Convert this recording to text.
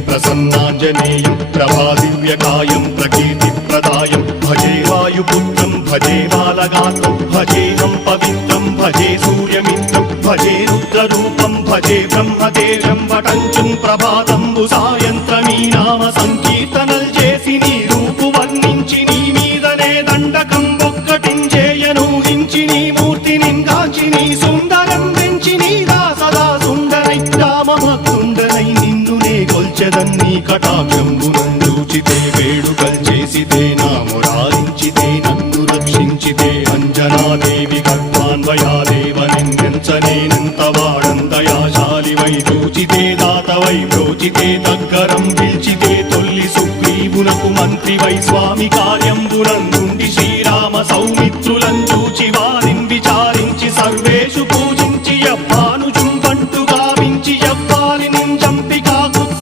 ప్రసన్నాంజనేయం ప్రభాదివ్యకాయం ప్రకీర్తి ప్రదాయం. భజే వాయుపుత్రం భజే బాలగాత్రం భజేహం పవిత్రం భజే సూర్యమిత్రం భజే రుద్రరూపం భజే బ్రహ్మదేవం వటంచం ప్రభాతంబు సాయంత్రమీ నామ సంకీర్తనలు చేసి నీ రూపు వర్ణించి నీ మీదనే దండకం ఒక్కటించేయనూహించి నీ మూర్తిని కాచి నీ సుందరం పెంచి నీ దాసదా సుందరై రామభక్తుండరై నిన్నునే నీ కటాక్షంబునందుచితే వేడుకల్ చేసితే నా మురారించితే నన్ను రక్షించితే అంజనాదేవి గర్భాన్వయాదేవనెంచనేనంత వాడందయాశాలివై చూచితే దాతవై బ్రోచితే దగ్గరం పిలిచితే తొల్లి సుగ్రీవునకు మంత్రివై స్వామి కార్యంబునందుండి శ్రీరామ సౌమిత్రుల